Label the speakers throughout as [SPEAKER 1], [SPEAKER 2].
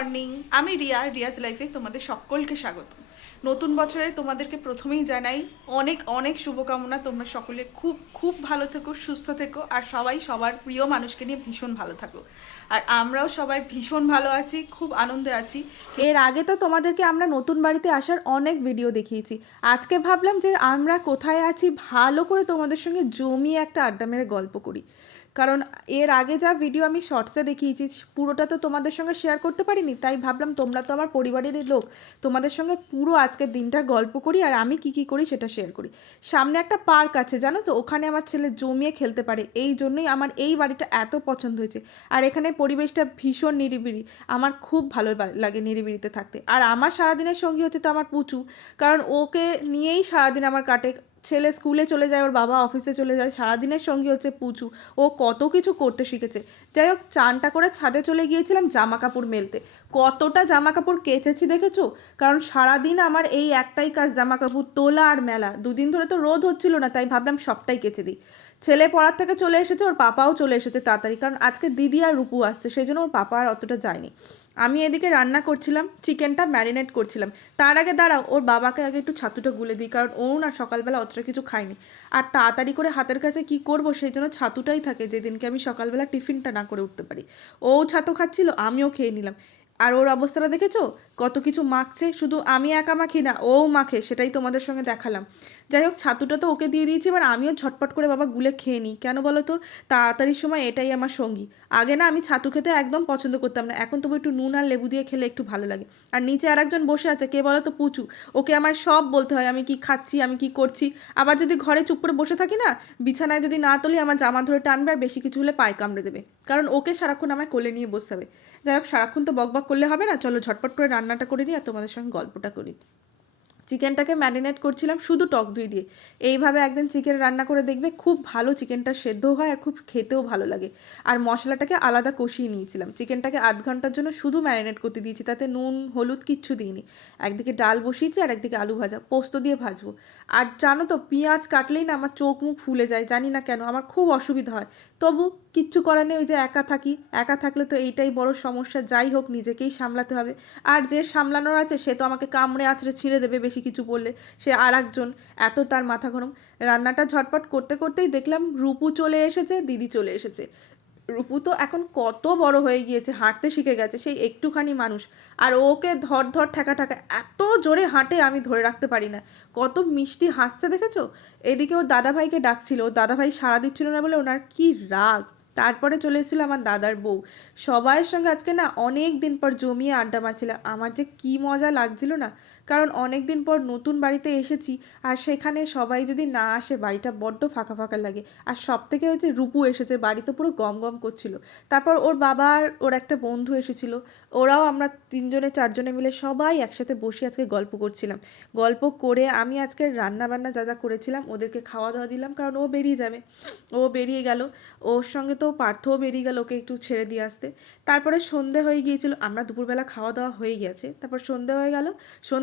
[SPEAKER 1] Morning. আমি রিয়া, রিয়াজ লাইফে তোমাদের সকলকে স্বাগত। নতুন বছরে তোমাদেরকে প্রথমেই জানাই অনেক অনেক শুভকামনা। তোমরা সকলে খুব খুব ভালো থেকো, সুস্থ থেকো, আর সবাই সবার প্রিয় মানুষকে নিয়ে ভীষণ ভালো থাকো। আর আমরাও সবাই ভীষণ ভালো আছি, খুব আনন্দে আছি।
[SPEAKER 2] এর আগে তো তোমাদেরকে আমরা নতুন বাড়িতে আসার অনেক ভিডিও দেখিয়েছি। আজকে ভাবলাম যে আমরা কোথায় আছি, ভালো করে তোমাদের সঙ্গে জমিয়ে একটা আড্ডা মেরে গল্প করি। কারণ এর আগে যা ভিডিও আমি শর্টসে দেখিয়েছি, পুরোটা তো তোমাদের সঙ্গে শেয়ার করতে পারিনি, তাই ভাবলাম তোমরা তো আমার পরিবারেরই লোক, তোমাদের সঙ্গে পুরো আজকের দিনটা গল্প করি আর আমি কি কি করি সেটা শেয়ার করি। সামনে একটা পার্ক আছে, জানো তো? ওখানে আমার ছেলে জমিয়ে খেলতে পারে, এই জন্যই আমার এই বাড়িটা এত পছন্দ হয়েছে। আর এখানে পরিবেশটা ভীষণ নিরিবিড়ি আমার খুব ভালো লাগে নিরিবিলিতে থাকতে। আর আমার সারাদিনের সঙ্গী হচ্ছে তো আমার পুচু, কারণ ওকে নিয়েই সারাদিন আমার কাটে ছেলে স্কুলে চলে যায়, ওর বাবা অফিসে চলে যায়, সারাদিনের সঙ্গী হচ্ছে পুচু। ও কত কিছু করতে শিখেছে। যাই হোক, চানটা করে ছাদে চলে গিয়েছিলাম জামা কাপড় মেলতে। কতটা জামা কাপড় কেচেছি দেখেছ? কারণ সারাদিন আমার এই একটাই কাজ জামা কাপড় তোলা আর মেলা। দুদিন ধরে তো রোদ হচ্ছিল না, তাই ভাবলাম সবটাই কেচে দিই। ছেলে পড়ার থেকে চলে এসেছে, ওর পাপাও চলে এসেছে তাড়াতাড়ি। কারণ আজকে দিদি আর রূপু আসছে, সেই জন্য ওর পাপা আর অতটা যায়নি। আমি এদিকে রান্না করছিলাম, চিকেনটা ম্যারিনেট করছিলাম। তার আগে দাঁড়াও, ওর বাবাকে আগে একটু ছাতুটা গুলে দিই, কারণ ও না সকালবেলা অতটা কিছু খায়নি। আর তাড়াতাড়ি করে হাতের কাছে কি করব, সেই জন্য ছাতুটাই থাকে, যেদিনকে আমি সকালবেলা টিফিনটা না করে উঠতে পারি। ও ছাতু খাচ্ছিল, আমিও খেয়ে নিলাম। আর ওর অবস্থাটা দেখেছ? কত কিছু মাখছে, শুধু আমি একা মাখি না, ও মাখে, সেটাই তোমাদের সঙ্গে দেখালাম। যাই হোক, ছাতুটা তো ওকে দিয়ে দিয়েছি, এবার আমিও ঝটপট করে বাবা গুলে খেয়ে নিই। কেন বলো তো? তাড়াতাড়ির সময় এটাই আমার সঙ্গী। আগে না আমি ছাতু খেতে একদম পছন্দ করতাম না, এখন তবু একটু নুন আর লেবু দিয়ে খেলে একটু ভালো লাগে। আর নিচে আর একজন বসে আছে, কে বলো তো? পুচু। ওকে আমার সব বলতে হয়, আমি কি খাচ্ছি, আমি কি করছি। আবার যদি ঘরে চুপ করে বসে থাকি না, বিছানায় যদি না তুলি, আমার জামা ধরে টানবে আর বেশি কিছু হলে পায়ে কামড়ে দেবে। কারণ ওকে সারাক্ষণ আমায় কোলে নিয়ে বসতে হবে। যাই হোক, সারাক্ষণ তো বকবক করলে হবে না? চলো ঝটপট করে রান্নাটা করে নিই আর তোমাদের সঙ্গে গল্পটা করি। চিকেনটাকে ম্যারিনেট করছিলাম শুধু টক দই দিয়ে। এইভাবে একদিন চিকেন রান্না করে দেখবে খুব ভালো চিকেনটা সেদ্ধ হয় আর খুব খেতেও ভালো লাগে। আর মশলাটাকে আলাদা কষিয়ে নিয়েছিলাম। চিকেনটাকে আধ ঘণ্টার জন্য শুধু ম্যারিনেট করতে দিয়েছি, তাতে নুন, হলুদ কিচ্ছু দিইনি। একদিকে ডাল বসিয়েছি, আর একদিকে আলু ভাজা, পোস্ত দিয়ে ভাজবো। আর জানো তো, পেঁয়াজ কাটলেই না আমার চোখ মুখ ফুলে যায়, জানি না কেন, আমার খুব অসুবিধা হয়। তবু কিচ্ছু করার নেই, ওই যে একা থাকি, একা থাকলে তো এইটাই বড় সমস্যা, যাই হোক নিজেকেই সামলাতে হবে। আর যে সামলানোর আছে, সে তো আমাকে কামড়ে আছড়ে ছিঁড়ে দেবে বেশি কিছু বললে সে আর একজন এত তার মাথা গরম। রান্নাটা ঝটপট করতে করতেই দেখলাম রূপু চলে এসেছে, দিদি চলে এসেছে। রূপু তো এখন কত বড় হয়ে গিয়েছে, হাঁটতে শিখে গেছে, সেই একটুখানি মানুষ। আর ওকে ধর ধর ঠেকা ঠেকা, এত জোরে হাঁটে আমি ধরে রাখতে পারি না। কত মিষ্টি হাসছে, দেখেছ? এদিকে ও দাদাভাইকে ডাকছিল ও দাদাভাই সাড়া দিচ্ছিল না বলে ওনার কি রাগ। তারপরে চলে এসেছিল আমার দাদার বউ। সবাইয়ের সঙ্গে আজকে না অনেক দিন পর জমিয়ে আড্ডা মারছিলাম আমার যে কি মজা লাগছিল না। কারণ অনেক দিন পর নতুন বাড়িতে এসেছি, আর সেখানে সবাই যদি না আসে, বাড়িটা বড্ড ফাঁকা ফাঁকা লাগে। আর সব থেকে হচ্ছে রূপু এসেছে, বাড়ি তো পুরো গম গম করছিল। তারপর ওর বাবা আর ওর একটা বন্ধু এসেছিল, ওরাও আমরা তিনজনে চারজনে মিলে সবাই একসাথে বসে আজকে গল্প করছিলাম। গল্প করে আমি আজকে রান্না বান্না যা যা করেছিলাম, ওদেরকে খাওয়া দাওয়া দিলাম, কারণ ও বেরিয়ে যাবে। ও বেরিয়ে গেল, ওর সঙ্গে তো পার্থও বেরিয়ে গেল ওকে একটু ছেড়ে দিয়ে আসতে। তারপরে সন্ধে হয়ে গিয়েছিল, আমরা দুপুরবেলা খাওয়া দাওয়া হয়ে গেছে। তারপর সন্ধে হয়ে গেল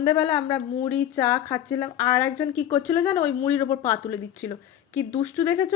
[SPEAKER 2] সন্ধেবেলা আমরা মুড়ি, চা খাচ্ছিলাম। আর একজন কি করছিল জানো? ওই মুড়ির ওপর পা তুলে দিচ্ছিল। কি দুষ্টু দেখেছ?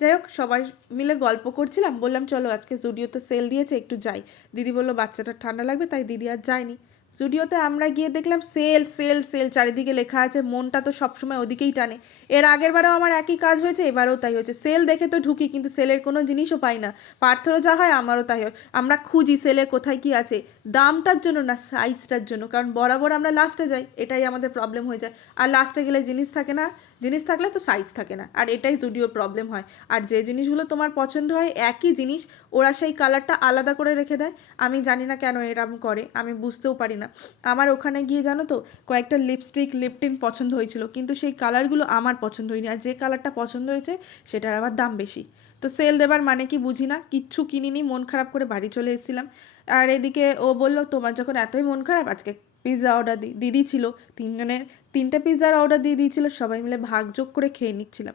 [SPEAKER 2] যাই হোক, সবাই মিলে গল্প করছিলাম। বললাম, চলো আজকে জুডিও তো সেল দিয়েছে, একটু যাই। দিদি বলল বাচ্চাটা ঠান্ডা লাগবে, তাই দিদি আর যায়নি। জুডিওতে আমরা গিয়ে দেখলাম সেল সেল সেল চারিদিকে লেখা আছে, মনটা তো সবসময় ওদিকেই টানে। এর আগের বারেও আমার একই কাজ হয়েছে, এবারেও তাই হয়েছে। সেল দেখে তো ঢুকি, কিন্তু সেলের কোনো জিনিসও পাই না। পার্থরও যা হয়, আমারও তাই হয়। আমরা খুঁজি সেলে কোথায় কি আছে। দামটার জন্য না সাইজটার জন্য। কারণ বরাবর আমরা লাস্টে যাই, এটাই আমাদের প্রবলেম হয়ে যায়। আর লাস্টে গেলে জিনিস থাকে না জিনিস থাকলে তো সাইজ থাকে না। আর এটাই জুডিওর প্রবলেম হয়। আর যে জিনিসগুলো তোমার পছন্দ হয়, একই জিনিস ওরা সেই কালারটা আলাদা করে রেখে দেয়। আমি জানি না কেন এরম করে, আমি বুঝতেও পারি না। আমার ওখানে গিয়ে জানো তো, কয়েকটা লিপস্টিক লিপটিন পছন্দ হয়েছিল। কিন্তু সেই কালারগুলো আমার পছন্দ হয়নি। আর যে কালারটা পছন্দ হয়েছে, সেটার আবার দাম বেশি। তো সেল দেবার মানে কি বুঝি না, কিচ্ছু কিনিনি, মন খারাপ করে বাড়ি চলে এসেছিলাম। আর এদিকে ও বলল, তোমার যখন এতই মন খারাপ, আজকে পিৎজা অর্ডার দিই দিদি ছিল। তিনজনের, তিনটে পিৎজার অর্ডার দিয়ে দিয়েছিল, সবাই মিলে ভাগযোগ করে খেয়ে নিচ্ছিলাম।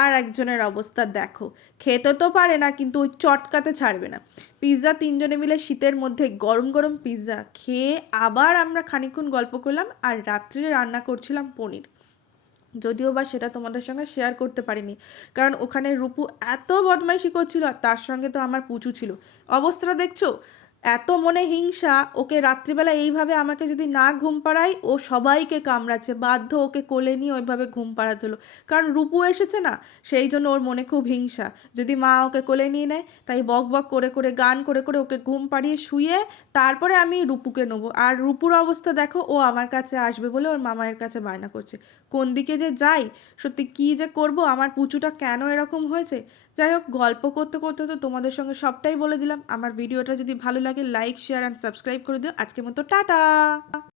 [SPEAKER 2] আর একজনের অবস্থা দেখো, খেতে তো পারে না, কিন্তু ওই চটকাতে ছাড়বে না। পিৎজা তিনজনে মিলে শীতের মধ্যে গরম গরম পিৎজা খেয়ে আবার আমরা খানিকক্ষণ গল্প করলাম আর রাত্রে রান্না করছিলাম পনির। যদিও বা সেটা তোমাদের সঙ্গে শেয়ার করতে পারিনি, কারণ ওখানে রূপু এত বদমাইশি করছিল আর তার সঙ্গে তো আমার পুচু ছিল। অবস্থাটা দেখছ? এত মনে হিংসা, ওকে রাত্রিবেলা এইভাবে আমাকে যদি না ঘুম পাড়াই ও সবাইকে কামড়াচ্ছে, বাধ্য ওকে কোলে নিয়ে ওইভাবে ঘুম পাড়াতে হলো কারণ রূপু এসেছে না, সেই জন্য ওর মনে খুব হিংসা। যদি মা ওকে কোলে নিয়ে নেয়, তাই বক বক করে করে, গান করে করে ওকে ঘুম পাড়িয়ে শুয়ে তারপরে আমি রূপুকে নেব। আর রূপুর অবস্থা দেখো, ও আমার কাছে আসবে বলে ওর মামায়ের কাছে বায়না করছে। কোন দিকে যে যাই, সত্যি কী যে করব, আমার পুচুটা কেন এরকম হয়েছে? যাই হোক, গল্প করতে করতে তো তোমাদের সঙ্গে সবটাই বলে দিলাম। আমার ভিডিওটা যদি ভালো লাগে লাইক শেয়ার অ্যান্ড সাবস্ক্রাইব করে দিও। আজকের মতো টাটা!